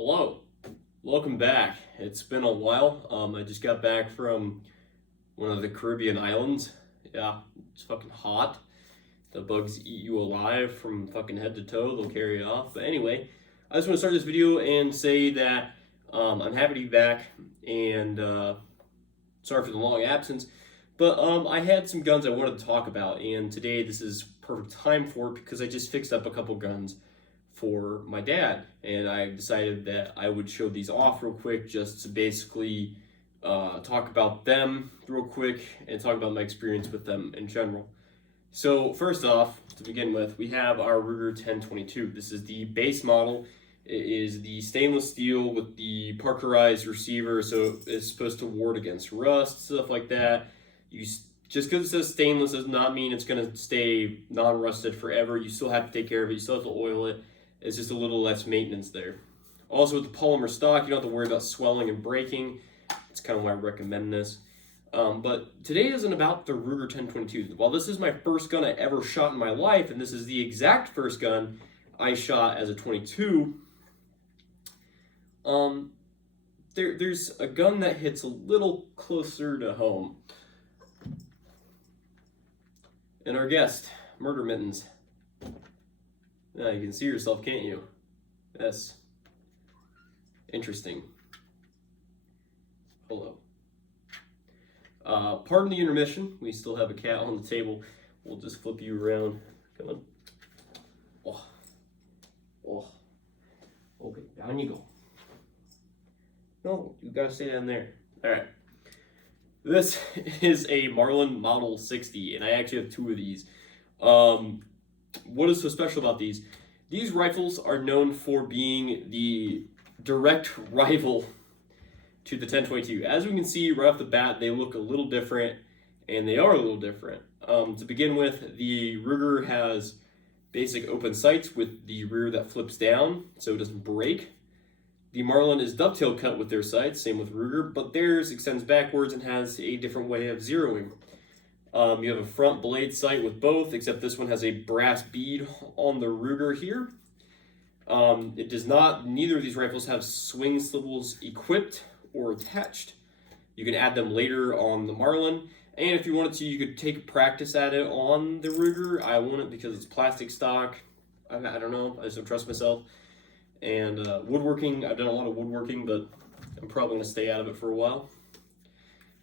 Hello, welcome back. It's been a while. I just got back from one of the Caribbean islands. Yeah, it's fucking hot. The bugs eat you alive from fucking head to toe. They'll carry you off. But anyway, I just want to start this video and say that I'm happy to be back and sorry for the long absence. But I had some guns I wanted to talk about, and today this is perfect time for it because I just fixed up a couple guns for my dad, and I decided that I would show these off real quick just to basically talk about them real quick and talk about my experience with them in general. So first off, to begin with, we have our Ruger 1022. This is the base model. It is the stainless steel with the Parkerized receiver, so it's supposed to ward against rust, stuff like that. Just because it says stainless does not mean it's going to stay non-rusted forever. You still have to take care of it. You still have to oil it. It's just a little less maintenance there. Also, with the polymer stock, you don't have to worry about swelling and breaking. That's kind of why I recommend this. But today isn't about the Ruger 1022. While this is my first gun I ever shot in my life, and this is the exact first gun I shot as a 22, there's a gun that hits a little closer to home. And our guest, Murder Mittens. Now you can see yourself, can't you? That's interesting. Hello. Pardon the intermission. We still have a cat on the table. We'll just flip you around. Come on. Oh. Oh. Okay, down you go. No, you gotta stay down there. All right. This is a Marlin Model 60, and I actually have two of these. What is so special about these? These rifles are known for being the direct rival to the 1022. As we can see right off the bat, they look a little different, and they are a little different. To begin with, the Ruger has basic open sights with the rear that flips down so it doesn't break. The Marlin is dovetail cut with their sights, same with Ruger, but theirs extends backwards and has a different way of zeroing. You have a front blade sight with both, except this one has a brass bead on the Ruger here. It does not, neither of these rifles have swing swivels equipped or attached. You can add them later on the Marlin, and if you wanted to, you could take practice at it on the Ruger. I wouldn't because it's plastic stock. I don't know, I just don't trust myself. And woodworking, I've done a lot of woodworking, but I'm probably going to stay out of it for a while.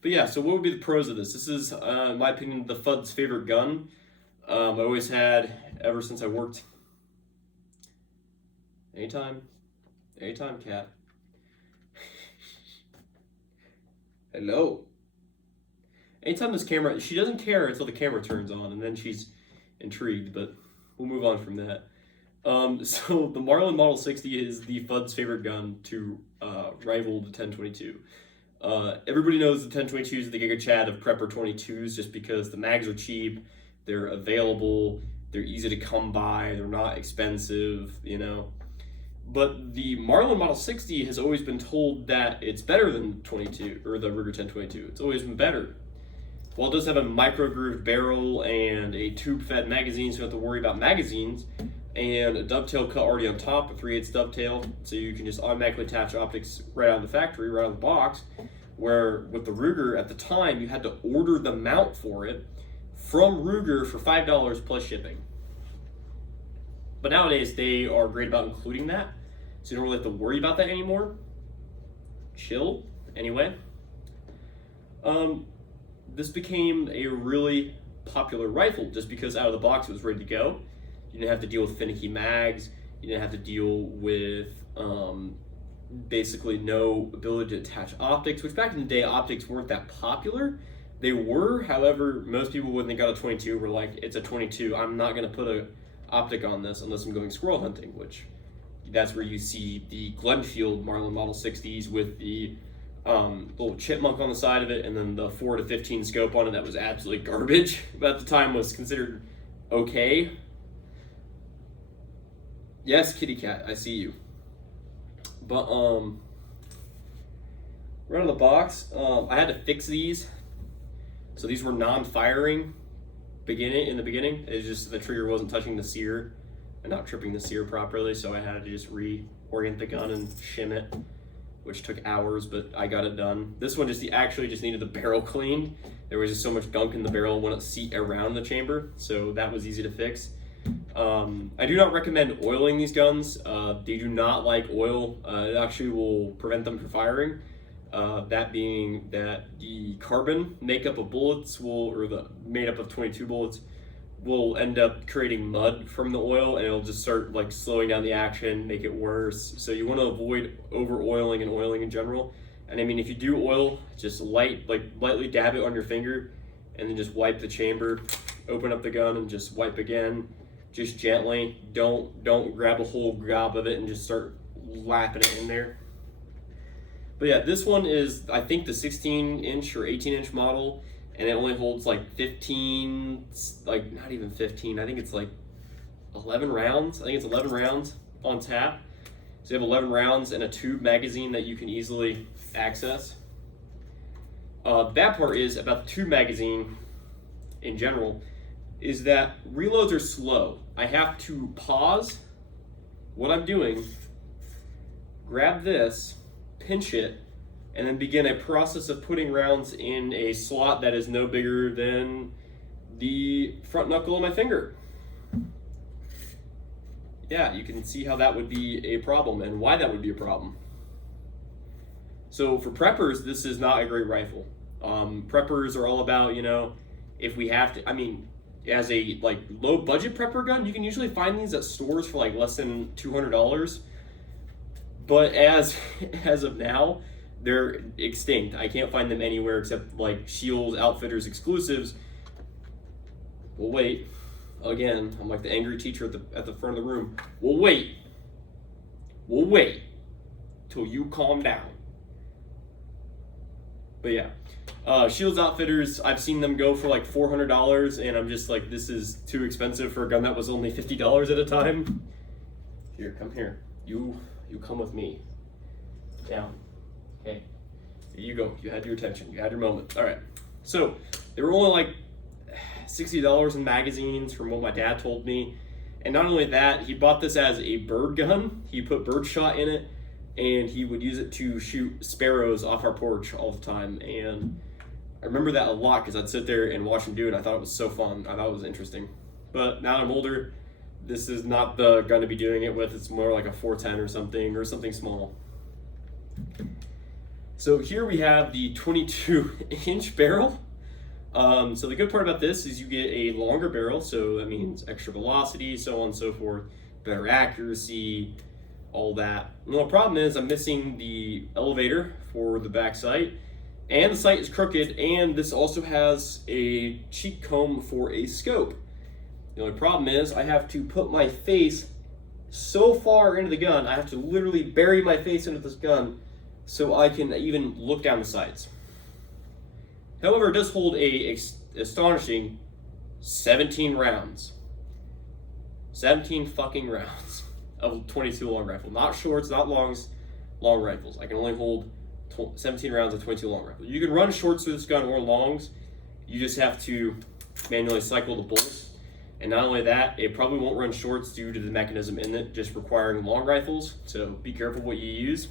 But yeah, so what would be the pros of this? This is, in my opinion, the FUD's favorite gun. I always had, ever since I worked. Anytime, cat. Hello. Anytime this camera, she doesn't care until the camera turns on, and then she's intrigued, but we'll move on from that. So the Marlin Model 60 is the FUD's favorite gun to rival the 1022. Everybody knows the 1022 is the Giga Chad of prepper 22s just because the mags are cheap, they're available, they're easy to come by, they're not expensive, you know. But the Marlin Model 60 has always been told that it's better than 22 or the Ruger 1022. It's always been better. While it does have a micro grooved barrel and a tube fed magazine, so you don't have to worry about magazines, and a dovetail cut already on top, a 3/8 dovetail, so you can just automatically attach optics right out of the factory, right out of the box, where with the Ruger at the time, you had to order the mount for it from Ruger for $5 plus shipping. But nowadays, they are great about including that, so you don't really have to worry about that anymore. Chill. Anyway, this became a really popular rifle just because out of the box it was ready to go. You didn't have to deal with finicky mags. You didn't have to deal with basically no ability to attach optics, which back in the day, optics weren't that popular. They were, however, most people when they got a 22 were like, it's a 22. I'm not going to put a optic on this unless I'm going squirrel hunting, which that's where you see the Glenfield Marlin Model 60s with the little chipmunk on the side of it and then the 4 to 15 scope on it that was absolutely garbage, but at the time was considered okay. Yes, kitty cat, I see you. But right out of the box, I had to fix these. So these were non-firing in the beginning. It's just the trigger wasn't touching the sear and not tripping the sear properly, so I had to just reorient the gun and shim it, which took hours, but I got it done. This one actually just needed the barrel cleaned. There was just so much gunk in the barrel, wouldn't seat around the chamber, so that was easy to fix. I do not recommend oiling these guns. They do not like oil. It actually will prevent them from firing. That being that the carbon makeup of bullets made up of 22 bullets will end up creating mud from the oil, and it'll just start like slowing down the action, make it worse. So you want to avoid over oiling and oiling in general. And I mean, if you do oil, just lightly dab it on your finger, and then just wipe the chamber, open up the gun, and just wipe again, just gently. Don't grab a whole gob of it and just start lapping it in there. But yeah, this one is, I think, the 16-inch or 18-inch model, and it only holds like 15, like not even 15, I think it's like 11 rounds. I think it's 11 rounds on tap. So you have 11 rounds and a tube magazine that you can easily access. Bad part is about the tube magazine in general is that reloads are slow. I have to pause what I'm doing, grab this, pinch it, and then begin a process of putting rounds in a slot that is no bigger than the front knuckle of my finger. Yeah, you can see how that would be a problem and why that would be a problem. So for preppers, this is not a great rifle. Preppers are all about, if we have to, I mean, as a like low budget prepper gun, you can usually find these at stores for like less than $200. But as of now, they're extinct. I can't find them anywhere except like Shields, Outfitters, exclusives. Well, wait. Again, I'm like the angry teacher at the front of the room. We'll wait till you calm down. But yeah, Shields, Outfitters, I've seen them go for like $400, and I'm just like, this is too expensive for a gun that was only $50 at a time. Here, come here. You come with me. Down. Okay. Here you go. You had your attention. You had your moment. All right. So they were only like $60 in magazines from what my dad told me. And not only that, he bought this as a bird gun. He put bird shot in it, and he would use it to shoot sparrows off our porch all the time. And I remember that a lot because I'd sit there and watch him do it. I thought it was so fun. I thought it was interesting. But now I'm older, this is not the gun to be doing it with. It's more like a 410 or something small. So here we have the 22-inch barrel. So the good part about this is you get a longer barrel, so that means extra velocity, so on and so forth, better accuracy, all that. And the problem is I'm missing the elevator for the back sight, and the sight is crooked, and this also has a cheek comb for a scope. The only problem is I have to put my face so far into the gun, I have to literally bury my face into this gun so I can even look down the sights. However, it does hold a astonishing 17 rounds. 17 fucking rounds of 22 long rifle. Not shorts, not longs, long rifles. I can only hold 17 rounds of 22 long rifle. You can run shorts with this gun or longs. You just have to manually cycle the bullets. And not only that, it probably won't run shorts due to the mechanism in it, just requiring long rifles. So be careful what you use.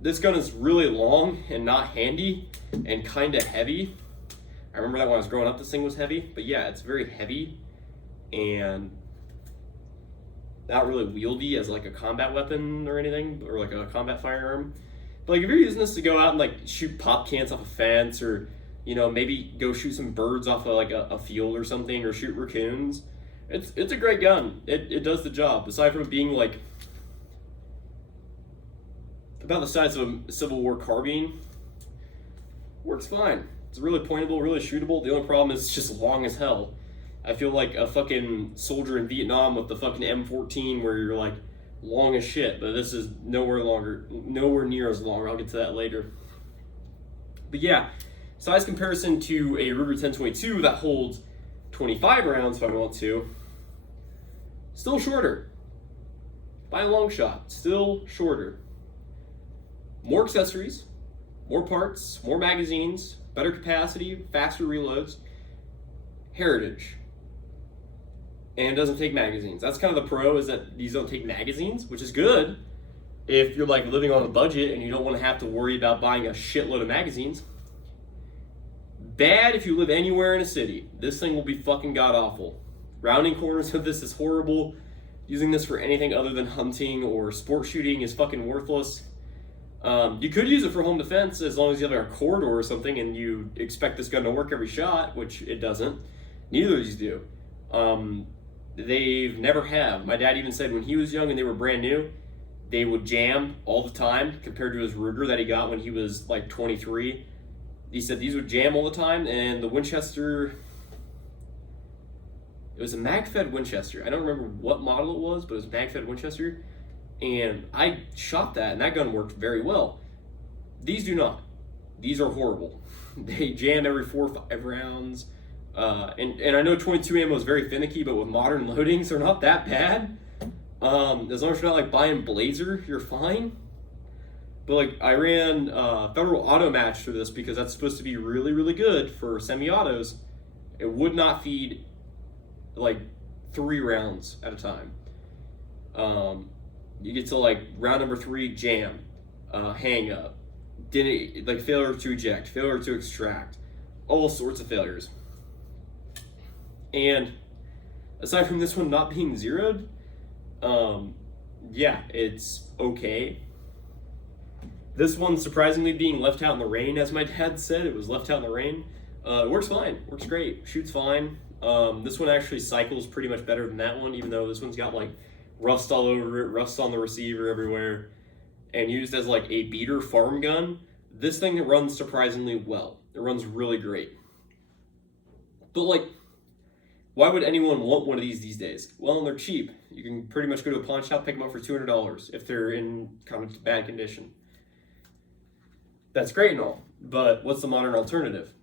This gun is really long and not handy and kind of heavy. I remember that when I was growing up, this thing was heavy. But yeah, it's very heavy and not really wieldy as like a combat weapon or anything, or like a combat firearm. But like if you're using this to go out and like shoot pop cans off a fence, or maybe go shoot some birds off of like a field or something, or shoot raccoons, it's a great gun. It does the job. Aside from being like about the size of a Civil War carbine, works fine. It's really pointable, really shootable. The only problem is it's just long as hell. I feel like a fucking soldier in Vietnam with the fucking M14 where you're like long as shit, but this is nowhere near as long. I'll get to that later. But yeah, size comparison to a Ruger 1022 that holds 25 rounds if I want to, still shorter. By a long shot, still shorter. More accessories, more parts, more magazines, better capacity, faster reloads. Heritage. and it doesn't take magazines. That's kind of the pro, is that these don't take magazines, which is good if you're like living on a budget and you don't want to have to worry about buying a shitload of magazines. Bad if you live anywhere in a city. This thing will be fucking god awful. Rounding corners with this is horrible. Using this for anything other than hunting or sport shooting is fucking worthless. You could use it for home defense as long as you have like a corridor or something and you expect this gun to work every shot, which it doesn't. Neither of these do. They've never have. My dad even said when he was young and they were brand new, they would jam all the time compared to his Ruger that he got when he was like 23. He said these would jam all the time, and the Winchester, it was a mag-fed Winchester. I don't remember what model it was, but it was a mag-fed Winchester. And I shot that, and that gun worked very well. These do not. These are horrible. They jam every 4 or 5 rounds. And I know 22 ammo is very finicky, but with modern loadings, they're not that bad. As long as you're not like buying Blazer, you're fine. But like I ran Federal Auto Match through this because that's supposed to be really, really good for semi-autos. It would not feed like 3 rounds at a time. You get to like round number 3, jam, hang up, failure to eject, failure to extract, all sorts of failures. And aside from this one not being zeroed, yeah, it's okay. This one surprisingly being left out in the rain, as my dad said, it was left out in the rain. It works fine, works great, shoots fine. This one actually cycles pretty much better than that one, even though this one's got like rust all over it, rust on the receiver everywhere, and used as like a beater farm gun. This thing runs surprisingly well. It runs really great. But like, why would anyone want one of these days? Well, they're cheap. You can pretty much go to a pawn shop, pick them up for $200 if they're in kind of bad condition. That's great and all, but what's the modern alternative?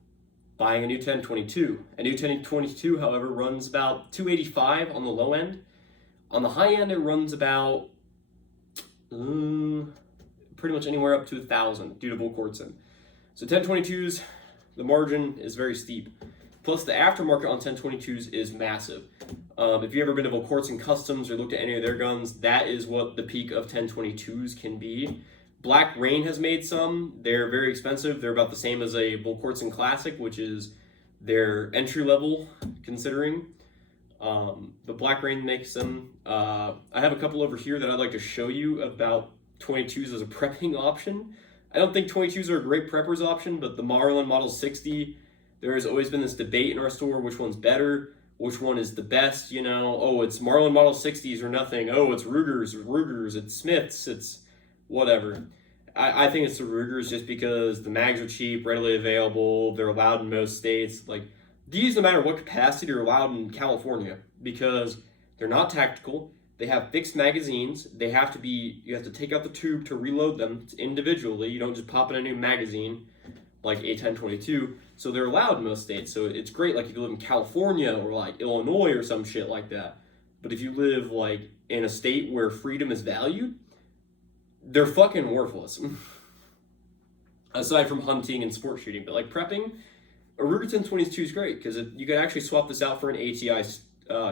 Buying a new 1022. A new 1022, however, runs about $285 on the low end. On the high end, it runs about pretty much anywhere up to $1,000 due to bull Quartzen. So 1022s, the margin is very steep. Plus the aftermarket on 1022s is massive. If you've ever been to Volquartsen Customs or looked at any of their guns, that is what the peak of 1022s can be. Black Rain has made some. They're very expensive. They're about the same as a Volquartsen Classic, which is their entry level considering. But Black Rain makes them. I have a couple over here that I'd like to show you about 22s as a prepping option. I don't think 22s are a great prepper's option, but the Marlin Model 60, there has always been this debate in our store, which one's better, which one is the best, you know. Oh, it's Marlin Model 60s or nothing. Oh, it's Rugers, it's Smiths, it's whatever. I think it's the Rugers just because the mags are cheap, readily available, they're allowed in most states. Like, these, no matter what capacity, are allowed in California because they're not tactical. They have fixed magazines. They have to be, you have to take out the tube to reload them individually. You don't just pop in a new magazine like a 1022. So they're allowed in most states. So it's great like if you live in California or like Illinois or some shit like that. But if you live like in a state where freedom is valued, they're fucking worthless. Aside from hunting and sport shooting. But like prepping, a Ruger 1022 is great because you can actually swap this out for an ATI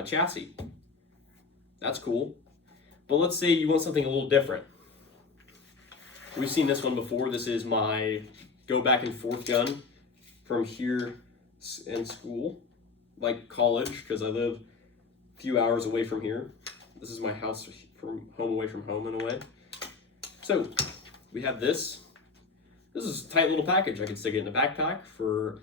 chassis. That's cool. But let's say you want something a little different. We've seen this one before. This is my go back and forth gun from here in school, like college, because I live a few hours away from here. This is my house from home away from home in a way. So we have this. This is a tight little package. I could stick it in a backpack for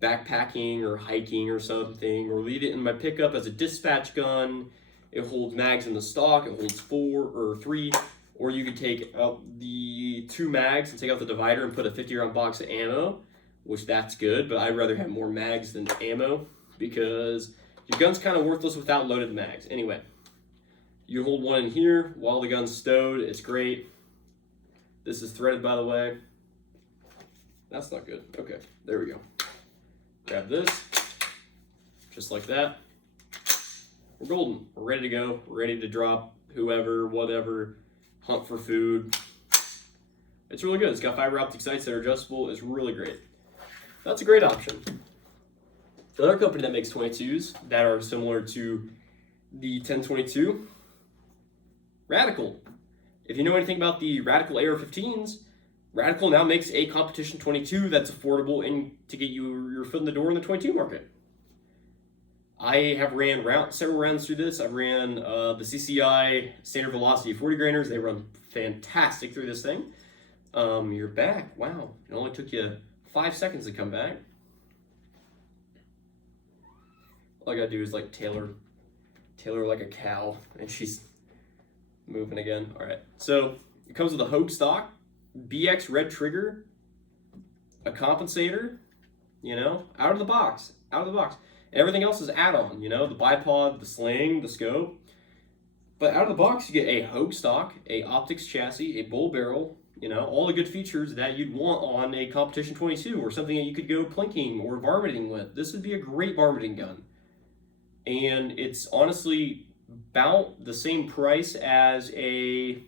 backpacking or hiking or something, or leave it in my pickup as a dispatch gun. It holds mags in the stock. It holds 4 or 3, or you could take out the 2 mags and take out the divider and put a 50-round box of ammo, which that's good, but I'd rather have more mags than ammo because your gun's kind of worthless without loaded mags. Anyway, you hold one in here while the gun's stowed. It's great. This is threaded, by the way. That's not good. Okay, there we go. Grab this, just like that. We're golden. We're ready to go. We're ready to drop whoever, whatever, hunt for food. It's really good. It's got fiber optic sights that are adjustable. It's really great. That's a great option. Another company that makes 22s that are similar to the 1022 Radical. If you know anything about the Radical AR-15s, Radical now makes a competition 22 that's affordable and to get you your foot in the door in the 22 market. I have ran several rounds through this. I've ran the CCI standard velocity 40 grainers. They run fantastic through this thing. You're back. Wow, it only took you 5 seconds to come back. All I gotta do is like tailor like a cow, and she's moving again. All right, so it comes with a Hogue stock, BX red trigger, a compensator, out of the box. Everything else is add-on, the bipod, the sling, the scope. But out of the box, you get a Hogue stock, a optics chassis, a bull barrel, all the good features that you'd want on a competition 22 or something that you could go plinking or varminting with. This would be a great varminting gun. And it's honestly about the same price as a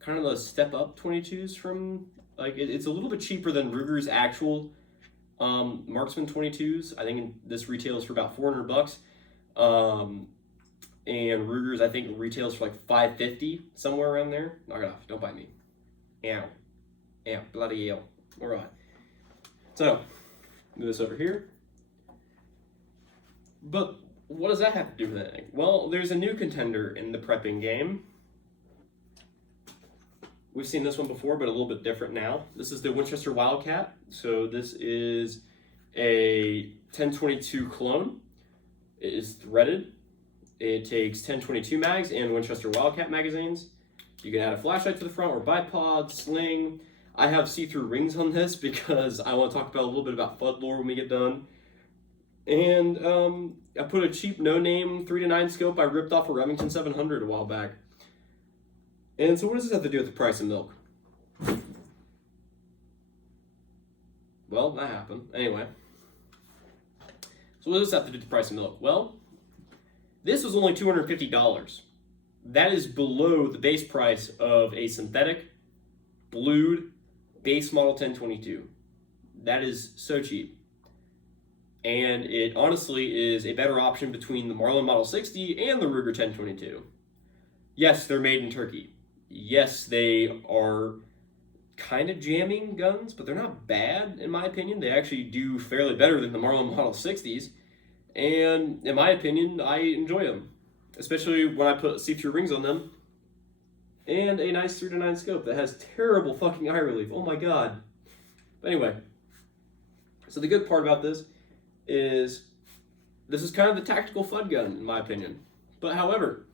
kind of the step up 22s from, like, it's a little bit cheaper than Ruger's actual marksman 22s. I think this retails for about $400. And Ruger's, I think, retails for like $550, somewhere around there. Knock it off, don't bite me. Ow. Ow, bloody hell. All right. So, move this over here. But what does that have to do with anything? Well, there's a new contender in the prepping game. We've seen this one before, but a little bit different now. This is the Winchester Wildcat. So this is a 1022 clone. It is threaded. It takes 1022 mags and Winchester Wildcat magazines. You can add a flashlight to the front or bipod, sling. I have see-through rings on this because I want to talk about a little bit about FUD lore when we get done. And I put a cheap no-name 3-9 scope I ripped off a Remington 700 a while back. And so what does this have to do with the price of milk? Well, that happened. Anyway. So what does this have to do with the price of milk? Well, this was only $250. That is below the base price of a synthetic, blued, base model 1022. That is so cheap. And it honestly is a better option between the Marlin Model 60 and the Ruger 1022. Yes, they're made in Turkey. Yes, they are kind of jamming guns, but they're not bad in my opinion. They actually do fairly better than the Marlin Model 60s. And in my opinion, I enjoy them. Especially when I put see-through rings on them. And a nice 3-9 scope that has terrible fucking eye relief. Oh my god. But anyway. So the good part about this is kind of the tactical FUD gun, in my opinion. But however,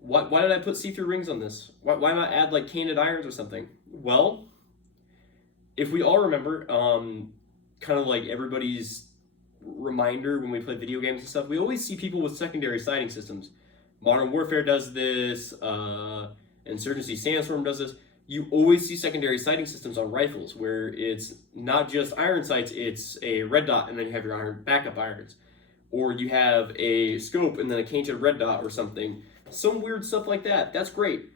why did I put see-through rings on this? Why not add like canted irons or something? Well, if we all remember, kind of like everybody's reminder when we play video games and stuff, we always see people with secondary sighting systems. Modern Warfare does this, Insurgency Sandstorm does this. You always see secondary sighting systems on rifles where it's not just iron sights, it's a red dot and then you have your iron backup irons. Or you have a scope and then a canted red dot or something. Some weird stuff like that. That's great.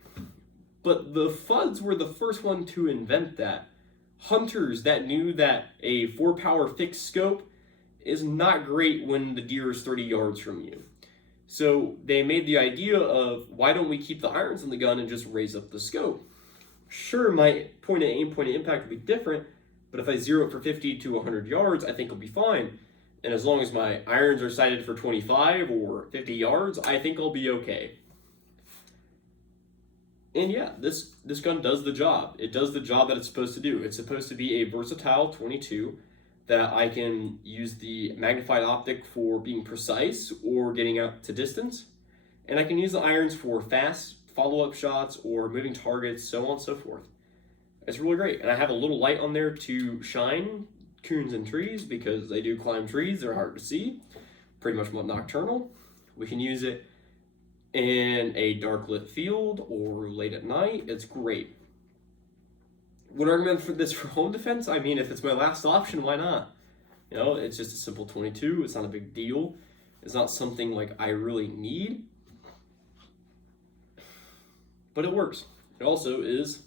But the FUDs were the first one to invent that. Hunters that knew that a 4-power fixed scope is not great when the deer is 30 yards from you. So they made the idea of, why don't we keep the irons in the gun and just raise up the scope? Sure, my point of aim, point of impact will be different, but if I zero it for 50 to 100 yards, I think I'll be fine. And as long as my irons are sighted for 25 or 50 yards, I think I'll be okay. And yeah, this gun does the job. It does the job that it's supposed to do. It's supposed to be a versatile 22 that I can use the magnified optic for being precise or getting out to distance. And I can use the irons for fast follow-up shots or moving targets, so on and so forth. It's really great. And I have a little light on there to shine coons and trees because they do climb trees. They're hard to see. Pretty much nocturnal. We can use it in a dark lit field or late at night. It's great. Would I recommend for this for home defense? I mean, if it's my last option, why not? It's just a simple 22. It's not a big deal. It's not something like I really need. But it works. It also is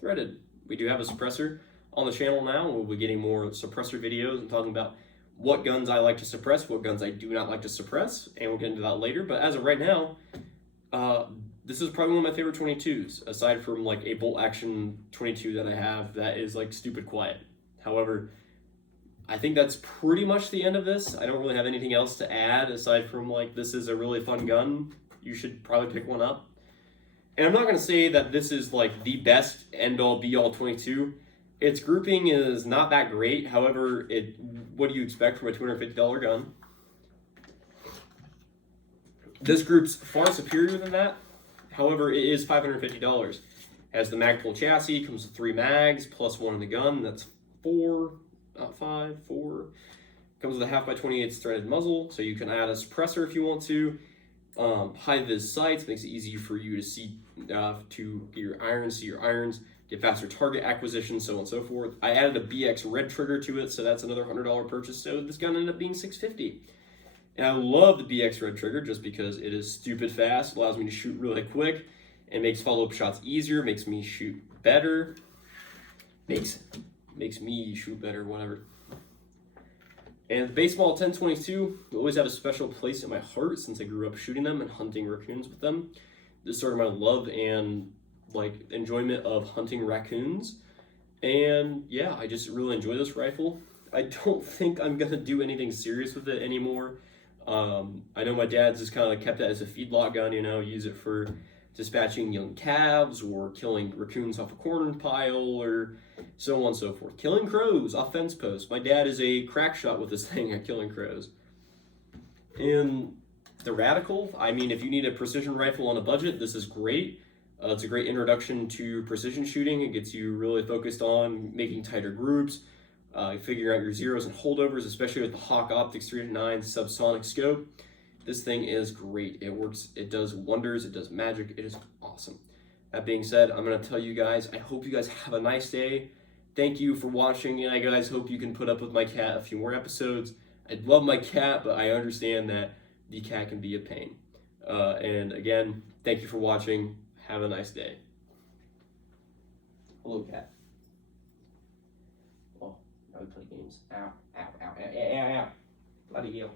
threaded. We do have a suppressor on the channel now. We'll be getting more suppressor videos and talking about what guns I like to suppress, what guns I do not like to suppress, and we'll get into that later. But as of right now, this is probably one of my favorite 22s, aside from like a bolt action 22 that I have that is like stupid quiet. However, I think that's pretty much the end of this. I don't really have anything else to add aside from like this is a really fun gun. You should probably pick one up. And I'm not going to say that this is like the best end-all be-all 22. Its grouping is not that great. However, what do you expect from a $250 gun? This group's far superior than that. However, it is $550. Has the Magpul chassis, comes with 3 mags, plus 1 in the gun. That's 4, not 5, 4. Comes with a 1/2x28 threaded muzzle, so you can add a suppressor if you want to. High-vis sights makes it easy for you to see, to get your irons, see your irons, get faster target acquisition, so on and so forth. I added a BX red trigger to it, so that's another $100 purchase, so this gun ended up being $650. And I love the BX red trigger just because it is stupid fast, allows me to shoot really quick, and makes follow-up shots easier, makes me shoot better, makes me shoot better, whatever. And the baseball 1022 will always have a special place in my heart since I grew up shooting them and hunting raccoons with them. This started my love and like enjoyment of hunting raccoons. And yeah, I just really enjoy this rifle. I don't think I'm gonna do anything serious with it anymore. I know my dad's just kind of kept it as a feedlot gun, you know, use it for dispatching young calves or killing raccoons off a corn pile or so on and so forth. Killing crows off fence posts. My dad is a crack shot with this thing at killing crows. And the Radical, I mean, if you need a precision rifle on a budget, this is great. It's a great introduction to precision shooting. It gets you really focused on making tighter groups, figuring out your zeros and holdovers, especially with the Hawk Optics 3-9 subsonic scope. This thing is great. It works, it does wonders, it does magic, it is awesome. That being said, I'm going to tell you guys, I hope you guys have a nice day. Thank you for watching, and I guys hope you can put up with my cat a few more episodes. I love my cat, but I understand that the cat can be a pain. And again, thank you for watching. Have a nice day. Hello, cat. Oh, now we play games. Ow, ow, ow, ow, ow, ow. Bloody hell.